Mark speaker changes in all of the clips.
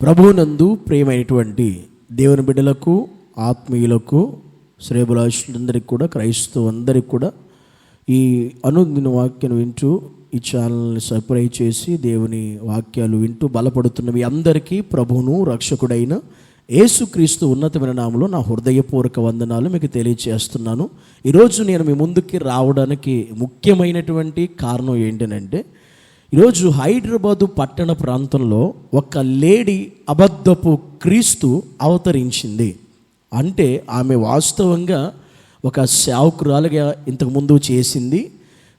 Speaker 1: ప్రభునందు ప్రియమైనటువంటి దేవుని బిడ్డలకు ఆత్మీయులకు శ్రేబులాషులందరికీ కూడా క్రైస్తవులందరికీ కూడా ఈ అనుదిన వాక్యం వింటూ ఈ ఛానల్ని సబ్స్క్రైబ్ చేసి దేవుని వాక్యాలు వింటూ బలపడుతున్న మీ అందరికీ ప్రభువును రక్షకుడైన ఏసుక్రీస్తు ఉన్నతమైన నామలో నా హృదయపూర్వక వందనాలు మీకు తెలియజేస్తున్నాను. ఈరోజు నేను మీ ముందుకి రావడానికి ముఖ్యమైనటువంటి కారణం ఏంటంటే ఈరోజు హైదరాబాదు పట్టణ ప్రాంతంలో ఒక లేడీ అబద్ధపు క్రీస్తు అవతరించింది. అంటే ఆమె వాస్తవంగా ఒక సేవకురాలుగా ఇంతకుముందు చేసింది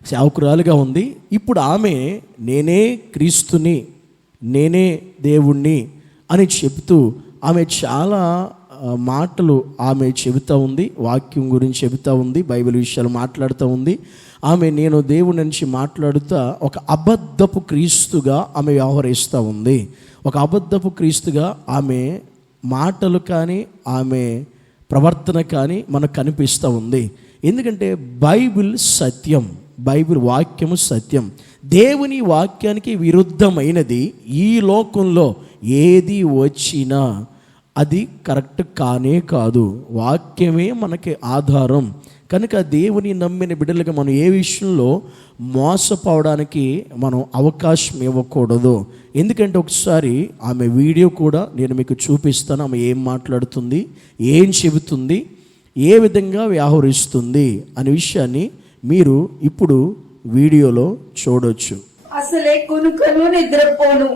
Speaker 1: సేవకురాలుగా ఉంది. ఇప్పుడు ఆమె నేనే క్రీస్తుని నేనే దేవుణ్ణి అని చెబుతూ ఆమె చాలా మాటలు ఆమె చెబుతూ ఉంది వాక్యం గురించి చెబుతూ ఉంది బైబిల్ విషయాలు మాట్లాడుతూ ఉంది. ఆమె నేను దేవుడి నుంచి మాట్లాడుతా ఒక అబద్ధపు క్రీస్తుగా ఆమె వ్యవహరిస్తూ ఉంది. ఒక అబద్ధపు క్రీస్తుగా ఆమె మాటలు కానీ ఆమె ప్రవర్తన కానీ మనకు కనిపిస్తూ ఉంది. ఎందుకంటే బైబిల్ సత్యం బైబిల్ వాక్యము సత్యం. దేవుని వాక్యానికి విరుద్ధమైనది ఈ లోకంలో ఏది వచ్చినా అది కరెక్ట్ కానే కాదు. వాక్యమే మనకి ఆధారం. కనుక దేవుని నమ్మిన బిడ్డలుగా మనం ఏ విషయంలో మోసపోవడానికి మనం అవకాశం ఇవ్వకూడదు. ఎందుకంటే ఒకసారి ఆమె వీడియో కూడా నేను మీకు చూపిస్తాను. ఆమె ఏం మాట్లాడుతుంది ఏం చెబుతుంది ఏ విధంగా వ్యవహరిస్తుంది అనే విషయాన్ని మీరు ఇప్పుడు వీడియోలో చూడొచ్చు.
Speaker 2: అసలే కొనుకను నిద్రపోను.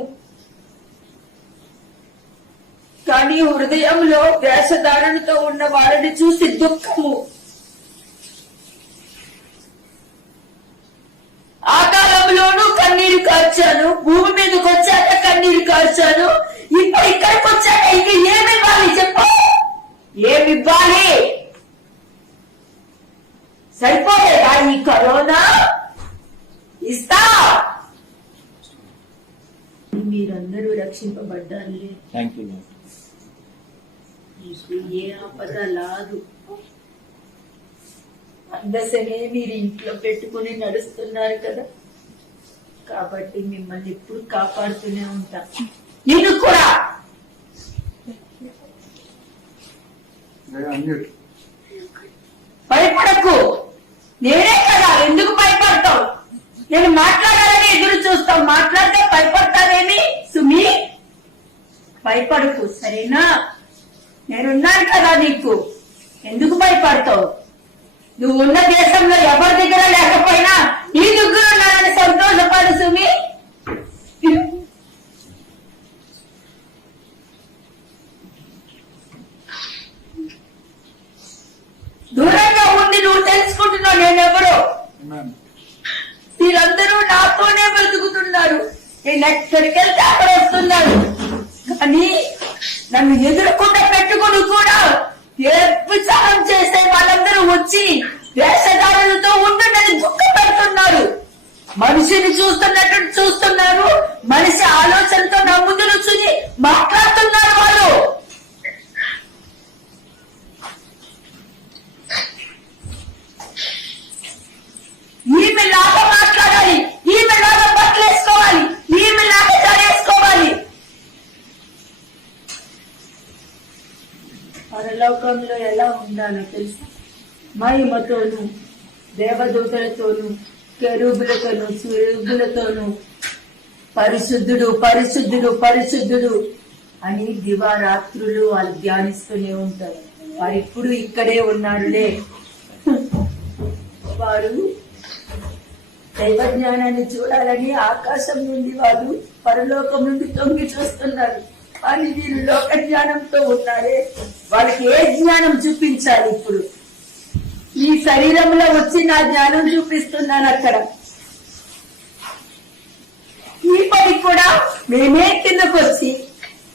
Speaker 2: కానీ హృదయంలో వేషధారణతో ఉన్న వారిని చూసి దుఃఖము. ఆ కాలంలోనూ కన్నీరు కార్చాను భూమి మీదకి వచ్చాక కన్నీరు కార్చాను ఇప్పుడు ఇక్కడికి వచ్చాక ఇంక ఏమి ఇవ్వాలి చెప్పు? ఏమి ఇవ్వాలి సరిపోలేదా ఈ కరోనా? ఇస్తా! మీరందరూ రక్షింపబడ్డారులే. ఏ ఆపద లాదు అందసనే మీరు ఇంట్లో పెట్టుకుని నడుస్తున్నారు కదా. కాబట్టి మిమ్మల్ని ఎప్పుడు కాపాడుతూనే ఉంటా. నేను కూడా. భయపడకు. నేనే కదా ఎందుకు భయపడతావు? నేను మాట్లాడాలని ఎదురు చూస్తావు. మాట్లాడితే భయపడతావేమి సుమి? భయపడకు సరేనా? నేనున్నాను కదా నీకు. ఎందుకు భయపడతావు? నువ్వు ఉన్న దేశంలో ఎవరి దగ్గర లేకపోయినా నీ దగ్గర ఉన్నానని సంతోషపడు సుమి. దూరంగా ఉండి నువ్వు తెలుసుకుంటున్నావు నేనెవరో. మీరందరూ నాతోనే బ్రతుకుతున్నారు. నేను ఎక్కడికి వెళ్తే అక్కడ వస్తున్నారు కానీ నన్ను ఎదుర్కొండ పెట్టుకుని కూడా వ్యభిచారం చేసే వాళ్ళందరూ వచ్చి వేషధారులతో ఉంటుందని దుఃఖ పెడుతున్నారు. మనిషిని చూస్తున్నట్టు చూస్తున్నారు. మనిషి ఆలోచనతో నా ముందు నుంచుని మాట్లాడుతున్నారు వాళ్ళు. ఈమె లాభమా? పరలోకంలో ఎలా ఉండాలో తెలుసు. మహిమతోను దేవదూతలతోను కెరూబులతోను సురుగులతోను పరిశుద్ధుడు పరిశుద్ధుడు పరిశుద్ధుడు అని దివారాత్రులు వాళ్ళు ధ్యానిస్తూనే ఉంటారు. వారు ఇప్పుడు ఇక్కడే ఉన్నారులే. వారు దైవ జ్ఞానాన్ని చూడాలని ఆకాశం నుండి వారు పరలోకం నుండి తొంగి చూస్తున్నారు. అని వీరు లోక జ్ఞానంతో ఉన్నారే. వాళ్ళకి ఏ జ్ఞానం చూపించాలి ఇప్పుడు? ఈ శరీరంలో వచ్చి నా జ్ఞానం చూపిస్తున్నాను అక్కడ. ఈ పని కూడా మేమే కిందకు వచ్చి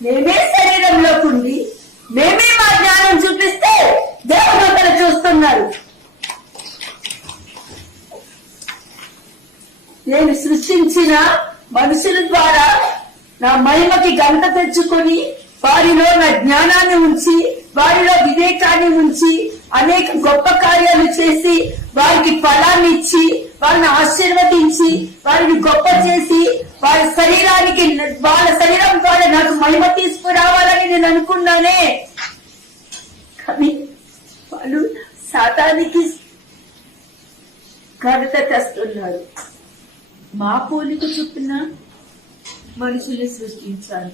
Speaker 2: మేమే శరీరంలోకి ఉండి మేమే మా జ్ఞానం చూపిస్తే దేవుడు చూస్తున్నారు. నేను సృష్టించిన మనుషుల ద్వారా నా మహిమకి గంట తెచ్చుకొని వారిలో నా జ్ఞానాన్ని ఉంచి వారిలో వివేకాన్ని ఉంచి అనేక గొప్ప కార్యాలు చేసి వారికి ఫలాన్ని ఇచ్చి వారిని ఆశీర్వదించి వారిని గొప్ప చేసి వారి శరీరానికి వాళ్ళ శరీరం ద్వారా నాకు
Speaker 3: మహిమ తీసుకురావాలని నేను అనుకున్నానే. కానీ వాళ్ళు శాతానికి కడత తెస్తున్నారు. మా పోలిక చొప్పున మనుషుల్ని సృష్టించాను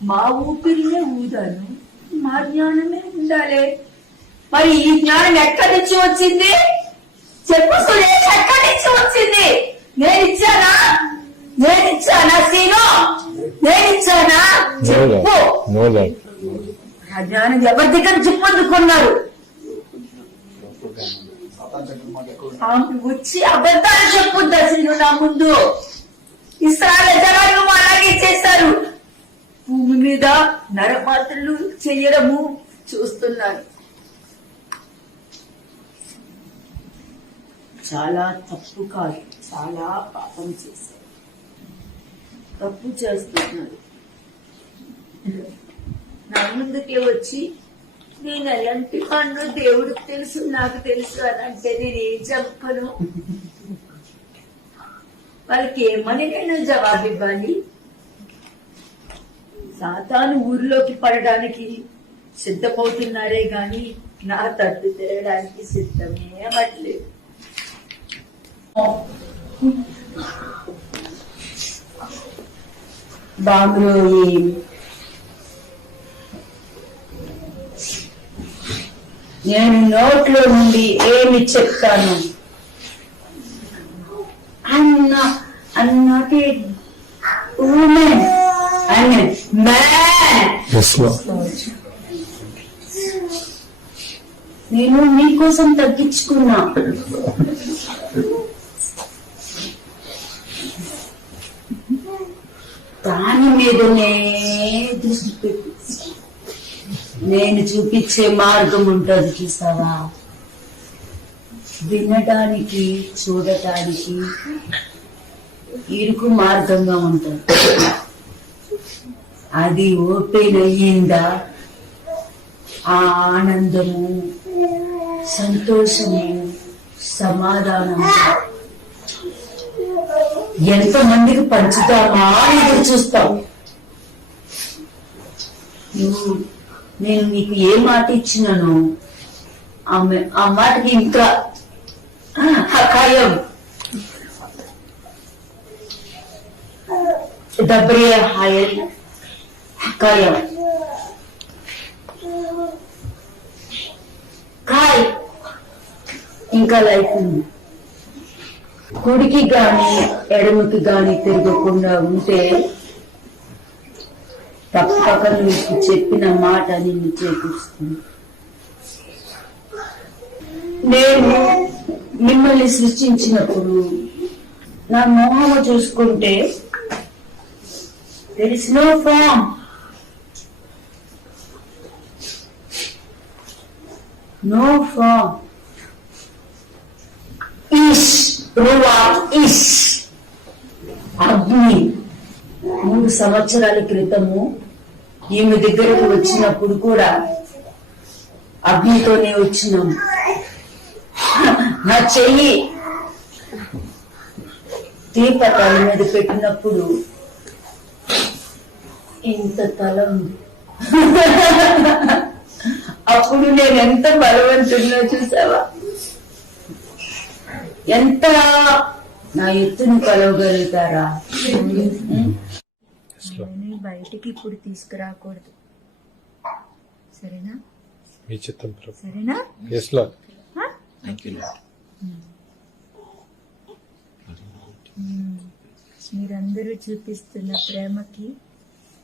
Speaker 3: మా ఊపిరినే ఊదాను మా జ్ఞానమే ఉండాలి. మరి ఈ జ్ఞానం ఎక్కడి నుంచి వచ్చింది? చెప్పు సురేష్ ఎక్కడి నుంచి వచ్చింది? నేను ఇచ్చానా నేను ఇచ్చానా సీను? నేను ఇచ్చానా చెప్పు. ఆ జ్ఞానం ఎవరి దగ్గర చెప్పొందుకున్నారు ఆమె వచ్చి అబద్ధాలు చెప్పుద్దా సీను నా ముందు? ఇస్రాయల్ జనాలు అలాగే చేశారు. భూమి మీద నరమాతలు చెయ్యడము చూస్తున్నారు చాలా తప్పు కాదు చాలా పాపం చేశారు. తప్పు చేస్తున్నారు. నా ముందుకే వచ్చి నేను ఎలాంటి పన్ను దేవుడికి తెలుసు నాకు తెలుసు అని అంటే నేను ఏం చెప్పను? వాళ్ళకి ఏమని నేను జవాబు ఇవ్వాలి సాతాను ఊర్లోకి పడడానికి సిద్ధమవుతున్నారే గాని నా తట్టు తిరగడానికి సిద్ధమే అవ్వట్లేదు. బాబులో ఈ నేను నోట్లో నుండి ఏమి చెప్తాను అన్న అన్నకి women and man
Speaker 4: Yes, Lord.
Speaker 3: నేను మీకోసం తగ్గించుకున్నా. దాని మీదనే దృష్టి పెట్టి. నేను చూపించే మార్గం ఉంటుంది చూసావా? వినడానికి చూడటానికి ఇరుకు మార్గంగా ఉంటుంది. అది ఓపెన్ అయ్యిందా? ఆ ఆనందము సంతోషము సమాధానము. ఎంత మందికి పంచుతామా అని చూస్తావు చూస్తాం. నువ్వు నేను నీకు ఏ మాట ఇచ్చినాను ఆ ఆ మాటకి ఇంకా ఆ, హకాయం దబ్రియ హాయల్ హకాయం కాయ్ ఇంకా లైఫ్ ఉంది కుడికి గాని ఎడమకి గాని తిరగకుండా ఉంటే తప్పక నీకు చెప్పిన మాట నిన్ను చేకూరుస్తుంది నేను మిమ్మల్ని సృష్టించినప్పుడు నా మోహము చూసుకుంటే There is no form. No form. Is. రువా is. అగ్ని మూడు సంవత్సరాల క్రితము ఈమె దగ్గరకు వచ్చినప్పుడు కూడా అగ్నితోనే వచ్చినాం నా చెయ్యి దీపకాల మీద పెట్టినప్పుడు ఇంత తల. ఉంది అప్పుడు నేను ఎంత బలవంతున్నా చూసావా? ఎంత నా ఎత్తును కలవగలుగుతారా?
Speaker 2: బయటికి ఇప్పుడు తీసుకురాకూడదు. సరేనా?
Speaker 4: మీ చిత్తం ప్రభు.
Speaker 2: సరేనా? Yes Lord. మీరందరూ చూపిస్తున్న ప్రేమకి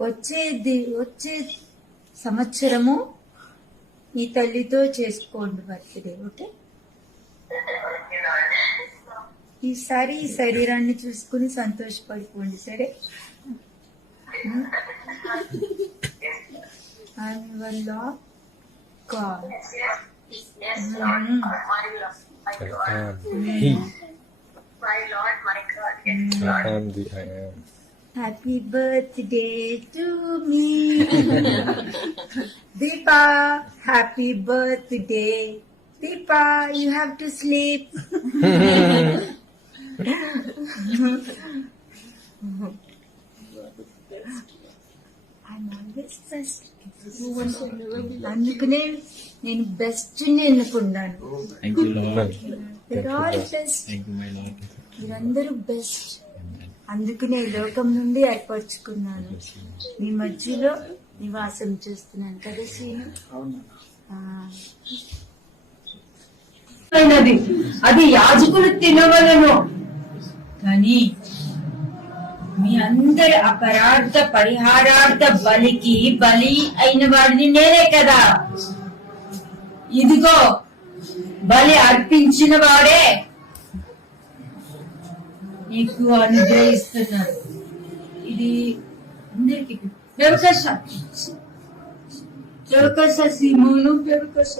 Speaker 2: వచ్చేది వచ్చే సంవత్సరము మీ తల్లితో చేసుకోండి బర్త్డే ఓకే?
Speaker 3: ఈసారి ఈ శరీరాన్ని చూసుకుని సంతోషపడిపోండి సరే?
Speaker 5: Yes, Lord,
Speaker 4: He.
Speaker 5: My Lord, my God. Yes, Lord.
Speaker 4: I am the I am.
Speaker 3: Happy birthday to me Deepa happy birthday Deepa you have to sleep అందుకనే నేను best ఎన్నుకున్నాను
Speaker 6: Thank you, Lord.
Speaker 3: They're all best.
Speaker 6: Thank you, my Lord.
Speaker 3: మీరందరూ best. అందుకనే లోకం నుండి ఏర్పరచుకున్నాను. మీ మధ్యలో నివాసం చేస్తున్నాను కదా శ్రీను?
Speaker 2: అది యాజకులు తినవలను. కానీ మీ అందరి అపరాధ పరిహారార్థ బలికి బలి అయిన వాడిని నేనే కదా. ఇదిగో బలి అర్పించిన వాడే నీకు అనుగ్రహిస్తున్నారు ఇది అందరికి వ్యవకాశ వ్యవకాశ సీమోను వ్యవకాశ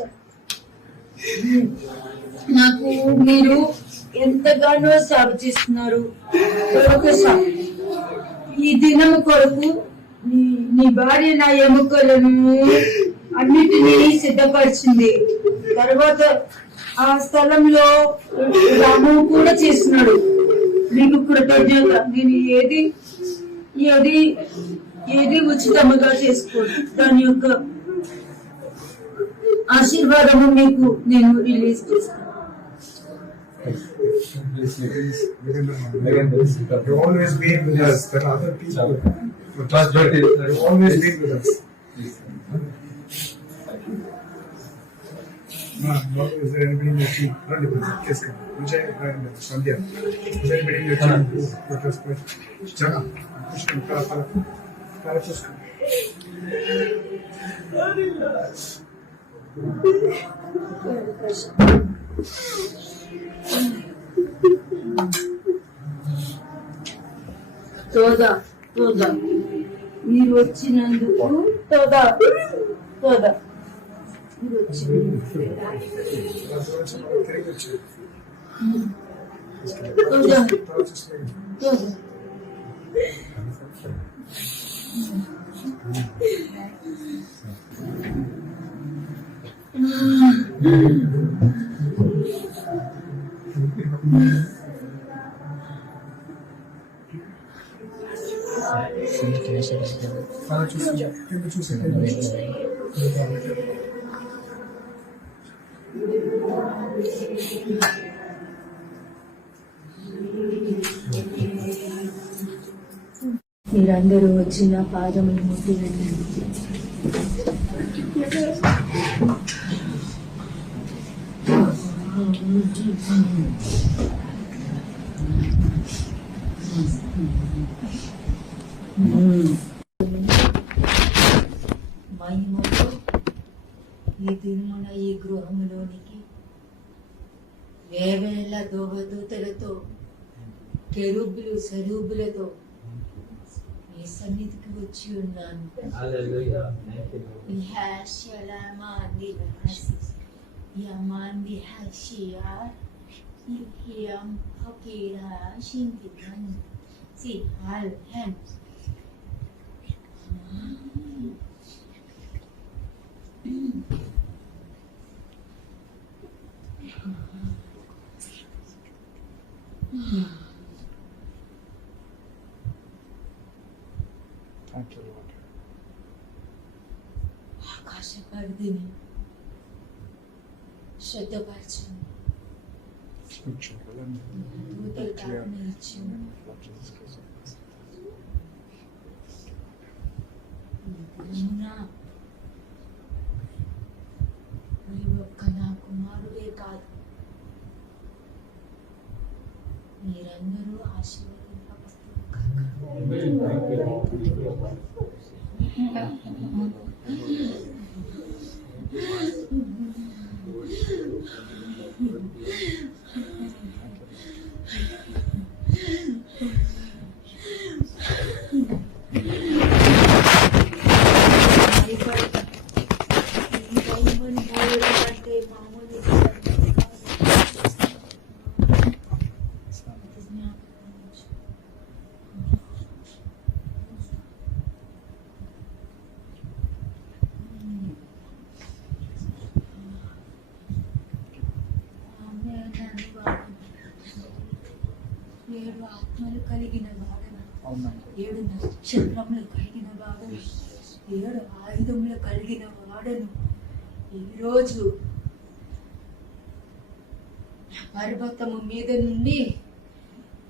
Speaker 2: నాకు మీరు ఎంతగానో సేవ చేస్తున్నారు. ఒకసారి ఈ దినం కొరకు నీ- భార్య నా ఎముకలను అన్నిటినీ సిద్ధపరిచింది. తర్వాత ఆ స్థలంలో రాము కూడా చేస్తున్నాడు. మీకు కృతజ్ఞత నేను ఏది ఏది ఏది ఉచితముగా చేసుకోదు దాని యొక్క ఆశీర్వాదము మీకు నేను రిలీజ్ చేస్తాను
Speaker 7: You always been with us, but other people. You always been with us. no, is there anybody in your team? Not depends. Kiss him. Vijay and Sandhya. Is there anybody in your team who got us with? Jana. Push him. Kara, kara. Kara, push him.
Speaker 2: తోదా తోదా మీరు వచ్చినందుకు తోదా తోదా
Speaker 7: చూసి కింద చూసి కింద చూసి
Speaker 2: మీరందరూ వచ్చిన పాదములు
Speaker 8: Mm-hmm. వేవేల దోవదూతలతో కెరూబులు సరూబులతో మీ సన్నిధికి వచ్చి ఉన్నాను Ihashalama Yamandi Hashia Ihiam Hakira Shinkitan Si Hal Hem
Speaker 7: Thank you, Lord.
Speaker 8: ఆకాశ పరిధిని శ్రద్ధపరచండి
Speaker 7: Scripture.
Speaker 8: దూతలు తాపన ఇచ్చింది దినమున నీ ఒక్క నా కుమారుడే కాదు మీరందరూ ఆశీర్వదింపబడుతున్నారు కాక. ఆత్మలు కలిగిన వాడను ఏడు నక్షత్రములు కలిగిన వాడను ఏడు ఆయుధములు కలిగిన వాడను. ఈరోజు పర్వతము మీద నుండి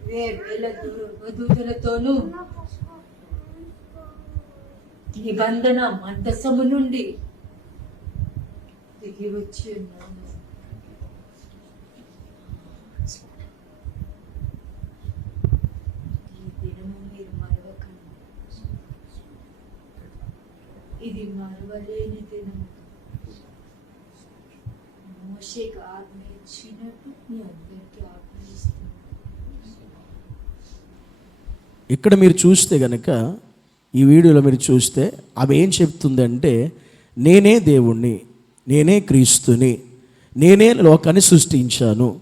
Speaker 8: వేల దూతలతోనూ నిబంధన మందసము నుండి దిగి వచ్చి ఉన్నాను ఈ దినము మీరు మరవకండి ఇది మరవలేని దినం మోషేకి ఆజ్ఞ ఇచ్చినట్టు మీ అందరికీ ఆజ్ఞ
Speaker 1: ఇక్కడ మీరు చూస్తే గనక ఈ వీడియోలో మీరు చూస్తే ఆమె ఏం చెప్తుందంటే నేనే దేవుణ్ణి నేనే క్రీస్తుని నేనే లోకాన్ని సృష్టించాను.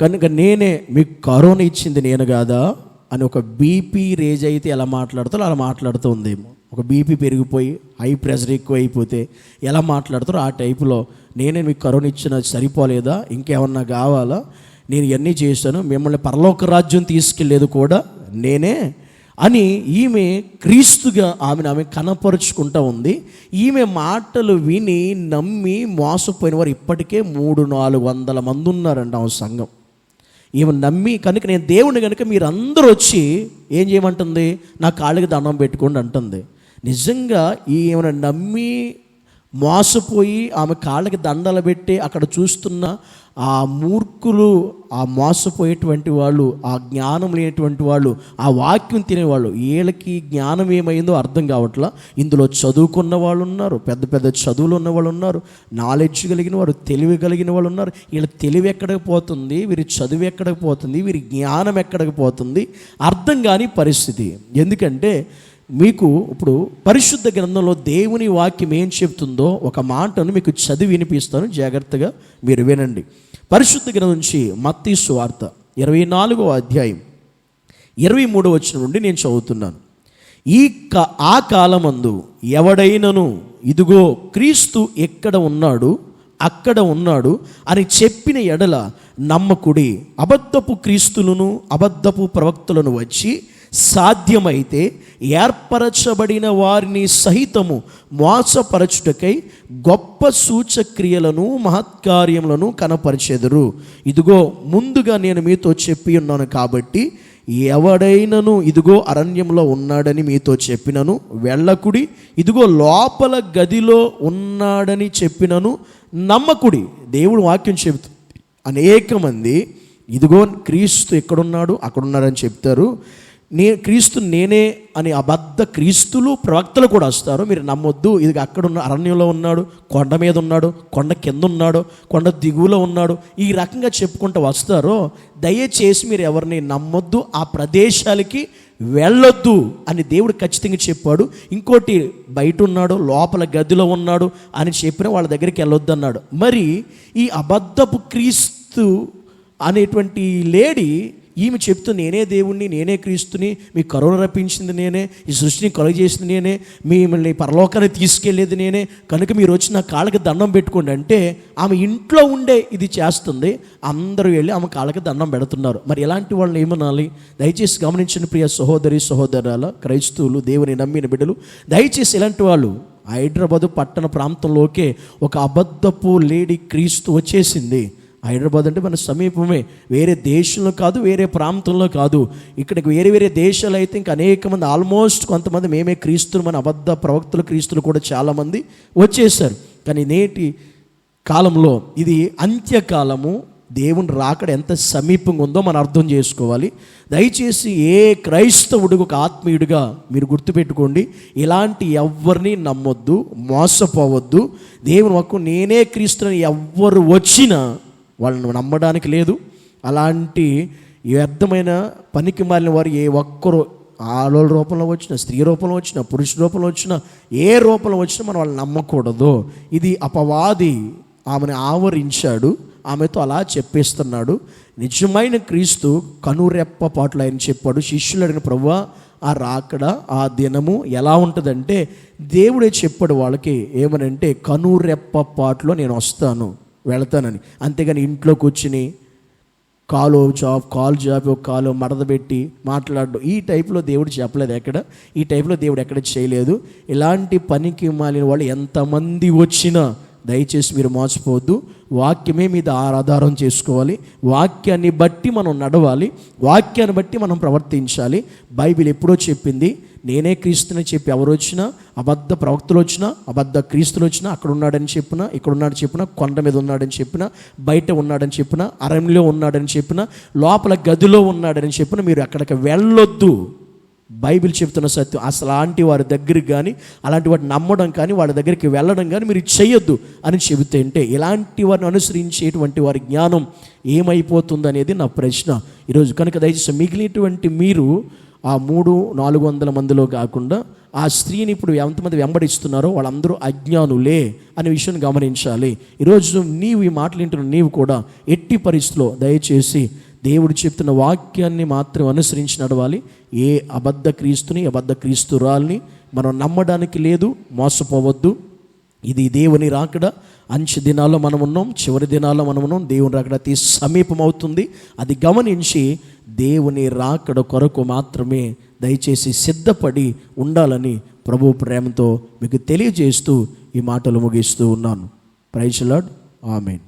Speaker 1: కనుక నేనే మీకు కరోనా ఇచ్చింది నేను కాదా? అని ఒక బీపీ రేజ్ అయితే ఎలా మాట్లాడతారో అలా మాట్లాడుతూ ఉందేమో ఒక బీపీ పెరిగిపోయి హై ప్రెషర్ ఎక్కువ అయిపోతే ఎలా మాట్లాడతారో ఆ టైపులో నేనే మీకు కరోనా ఇచ్చిన సరిపోలేదా? ఇంకేమన్నా కావాలా? నేను ఇవన్నీ చేశాను. మిమ్మల్ని పరలోక రాజ్యం తీసుకెళ్ళేదు కూడా నేనే అని ఈమె క్రీస్తుగా ఆమెను ఆమె కనపరుచుకుంటా ఉంది. ఈమె మాటలు విని నమ్మి మోసపోయిన వారు ఇప్పటికే మూడు నాలుగు వందల మంది ఉన్నారండి ఆ సంఘం. ఈమె నమ్మి కనుక నేను దేవుని కనుక మీరందరూ వచ్చి ఏం చేయమంటుంది? నా కాళ్ళకి దండం పెట్టుకోండి అంటుంది. నిజంగా ఈమెను నమ్మి మోసపోయి ఆమె కాళ్ళకి దండలు పెట్టి అక్కడ చూస్తున్న ఆ మూర్ఖులు ఆ మోసపోయేటువంటి వాళ్ళు ఆ జ్ఞానం లేనటువంటి వాళ్ళు ఆ వాక్యం తినేవాళ్ళు వీళ్ళకి జ్ఞానం ఏమైందో అర్థం కావట్లా? ఇందులో చదువుకున్న వాళ్ళు ఉన్నారు పెద్ద పెద్ద చదువులు ఉన్న వాళ్ళు ఉన్నారు నాలెడ్జ్ కలిగిన వారు తెలివి కలిగిన వాళ్ళు ఉన్నారు. వీళ్ళ తెలివి ఎక్కడికి పోతుంది? వీరి చదువు ఎక్కడికి పోతుంది? వీరి జ్ఞానం ఎక్కడికి పోతుంది? అర్థం కాని పరిస్థితి. ఎందుకంటే మీకు ఇప్పుడు పరిశుద్ధ గ్రంథంలో దేవుని వాక్యం ఏం చెప్తుందో ఒక మాటను మీకు చదివి వినిపిస్తాను. జాగ్రత్తగా మీరు వినండి. పరిశుద్ధ గ్రంథం నుంచి మత్తీ సువార్త ఇరవై నాలుగో అధ్యాయం ఇరవై మూడో వచ్చిన నుండి నేను చదువుతున్నాను. ఈ కా ఆ కాలమందు ఎవడైనను ఇదిగో క్రీస్తు ఎక్కడ ఉన్నాడు? అక్కడ ఉన్నాడు అని చెప్పిన ఎడల నమ్మకుడి అబద్ధపు క్రీస్తులను అబద్ధపు ప్రవక్తలను వచ్చి సాధ్యమైతే ఏర్పరచబడిన వారిని సహితము మోసపరచుటకై గొప్ప సూచక్రియలను మహత్కార్యములను కనపరిచెదరు. ఇదిగో ముందుగా నేను మీతో చెప్పి ఉన్నాను కాబట్టి ఎవడైనను ఇదిగో అరణ్యంలో ఉన్నాడని మీతో చెప్పినను వెళ్ళకుడి. ఇదిగో లోపల గదిలో ఉన్నాడని చెప్పినను నమ్మకుడి. దేవుడు వాక్యం చెబుతూ అనేక మంది ఇదిగో క్రీస్తు ఎక్కడున్నాడు అక్కడున్నారని చెప్తారు. నే క్రీస్తు నేనే అని అబద్ధ క్రీస్తులు ప్రవక్తలు కూడా వస్తారు. మీరు నమ్మొద్దు. ఇది అక్కడ ఉన్న అరణ్యంలో ఉన్నాడు కొండ మీద ఉన్నాడు కొండ కింద ఉన్నాడు కొండ దిగువలో ఉన్నాడు. ఈ రకంగా చెప్పుకుంటూ వస్తారో. దయచేసి మీరు ఎవరిని నమ్మొద్దు ఆ ప్రదేశాలకి వెళ్ళొద్దు అని దేవుడు ఖచ్చితంగా చెప్పాడు. ఇంకోటి బయట ఉన్నాడు లోపల గదిలో ఉన్నాడు అని చెప్పిన వాళ్ళ దగ్గరికి వెళ్ళొద్దు అన్నాడు మరి ఈ అబద్ధపు క్రీస్తు అనేటువంటి లేడీ ఈమె చెప్తూ నేనే దేవుణ్ణి నేనే క్రీస్తుని మీ కరోనా రప్పించింది నేనే ఈ సృష్టిని కలుగజేసింది నేనే మిమ్మల్ని పరలోకాన్ని తీసుకెళ్ళేది నేనే కనుక మీరు వచ్చి నా కాళ్ళకి దండం పెట్టుకోండి. అంటే ఆమె ఇంట్లో ఉండే ఇది చేస్తుంది అందరూ వెళ్ళి ఆమె కాళ్ళకి దండం పెడుతున్నారు. మరి ఎలాంటి వాళ్ళని ఏమనాలి? దయచేసి గమనించిన ప్రియ సహోదరి సహోదరాల క్రైస్తవులు దేవుని నమ్మిన బిడ్డలు దయచేసి ఇలాంటి వాళ్ళు హైదరాబాదు పట్టణ ప్రాంతంలోకే ఒక అబద్ధపు లేడీ క్రీస్తు వచ్చేసింది. హైదరాబాద్ అంటే మన సమీపమే. వేరే దేశంలో కాదు వేరే ప్రాంతంలో కాదు. ఇక్కడికి వేరే వేరే దేశాలు అయితే ఇంకా అనేక మంది ఆల్మోస్ట్ కొంతమంది మేమే క్రీస్తులు మన అబద్ధ ప్రవక్తలు క్రీస్తులు కూడా చాలామంది వచ్చేసారు. కానీ నేటి కాలంలో ఇది అంత్యకాలము. దేవుని రాకడ ఎంత సమీపంగా ఉందో మనం అర్థం చేసుకోవాలి. దయచేసి ఏ క్రైస్తవుడికి ఒక ఆత్మీయుడిగా మీరు గుర్తుపెట్టుకోండి. ఇలాంటి ఎవరిని నమ్మొద్దు మోసపోవద్దు. దేవుని ఒక్క నేనే క్రీస్తుని ఎవ్వరు వచ్చినా వాళ్ళని నమ్మడానికి లేదు. అలాంటి వ్యర్థమైన పనికి మాలిన వారు ఏ ఒక్కరు ఆలోల రూపంలో వచ్చిన స్త్రీ రూపంలో వచ్చిన పురుష రూపంలో వచ్చిన ఏ రూపంలో వచ్చినా మనం వాళ్ళని నమ్మకూడదు. ఇది అపవాది ఆమెను ఆవరించాడు. ఆమెతో అలా చెప్పేస్తున్నాడు. నిజమైన క్రీస్తు కనురెప్ప పాటలు ఆయన చెప్పాడు. శిష్యులు అడిగిన ప్రభు ఆ రాకడ ఆ దినము ఎలా ఉంటుందంటే దేవుడే చెప్పాడు వాళ్ళకి ఏమనంటే కనురెప్ప పాటలో నేను వస్తాను. వెళతానని. అంతేగాని ఇంట్లో కూర్చుని కాలు జాబ్ కాల్ జాబ్ ఒక కాలు మడత పెట్టి మాట్లాడడం. ఈ టైప్లో దేవుడు చెప్పలేదు ఎక్కడ. ఈ టైప్లో దేవుడు ఎక్కడ చేయలేదు. ఇలాంటి పనికి మాలిన వాళ్ళు ఎంతమంది వచ్చినా దయచేసి మీరు మోసపోవద్దు. వాక్యమే మీద ఆధారం చేసుకోవాలి. వాక్యాన్ని బట్టి మనం నడవాలి. వాక్యాన్ని బట్టి మనం ప్రవర్తించాలి. బైబిల్ ఎప్పుడో చెప్పింది నేనే క్రీస్తుని చెప్పి ఎవరు వచ్చినా అబద్ధ ప్రవక్తలు వచ్చినా అబద్ధ క్రీస్తులు వచ్చినా అక్కడ ఉన్నాడని చెప్పిన ఇక్కడ ఉన్నాడని చెప్పినా కొండ మీద ఉన్నాడని చెప్పిన బయట ఉన్నాడని చెప్పిన అరణ్యంలో ఉన్నాడని చెప్పిన లోపల గదిలో ఉన్నాడని చెప్పిన మీరు అక్కడికి వెళ్ళొద్దు. బైబిల్ చెప్తున్న సత్యం. అసలు అలాంటి వారి దగ్గరికి కానీ అలాంటి వాటిని నమ్మడం కానీ వాళ్ళ దగ్గరికి వెళ్ళడం కానీ మీరు చేయొద్దు అని చెబితే అంటే ఇలాంటి వారిని అనుసరించేటువంటి వారి జ్ఞానం ఏమైపోతుంది అనేది నా ప్రశ్న. ఈరోజు కనుక దయచేసి మిగిలినటువంటి మీరు ఆ మూడు నాలుగు వందల మందిలో కాకుండా ఆ స్త్రీని ఇప్పుడు ఎంతమంది వెంబడిస్తున్నారో వాళ్ళందరూ అజ్ఞానులే అనే విషయం గమనించాలి. ఈరోజు నీవు ఈ మాటలు వింటున్న నీవు కూడా ఎట్టి పరిస్థితిలో దయచేసి దేవుడు చెప్తున్న వాక్యాన్ని మాత్రం అనుసరించి నడవాలి. ఏ అబద్ధ క్రీస్తుని అబద్ధ క్రీస్తురాల్ని మనం నమ్మడానికి లేదు మోసపోవద్దు. ఇది దేవుని రాకడ. అంచె దినాల్లో మనం ఉన్నాం చివరి దినాల్లో మనం ఉన్నాం దేవుని రాకడ అతి సమీపమవుతుంది. అది గమనించి దేవుని రాకడ కొరకు మాత్రమే దయచేసి సిద్ధపడి ఉండాలని ప్రభు ప్రేమతో మీకు తెలియజేస్తూ ఈ మాటలు ముగిస్తూ ఉన్నాను. Praise Lord amen.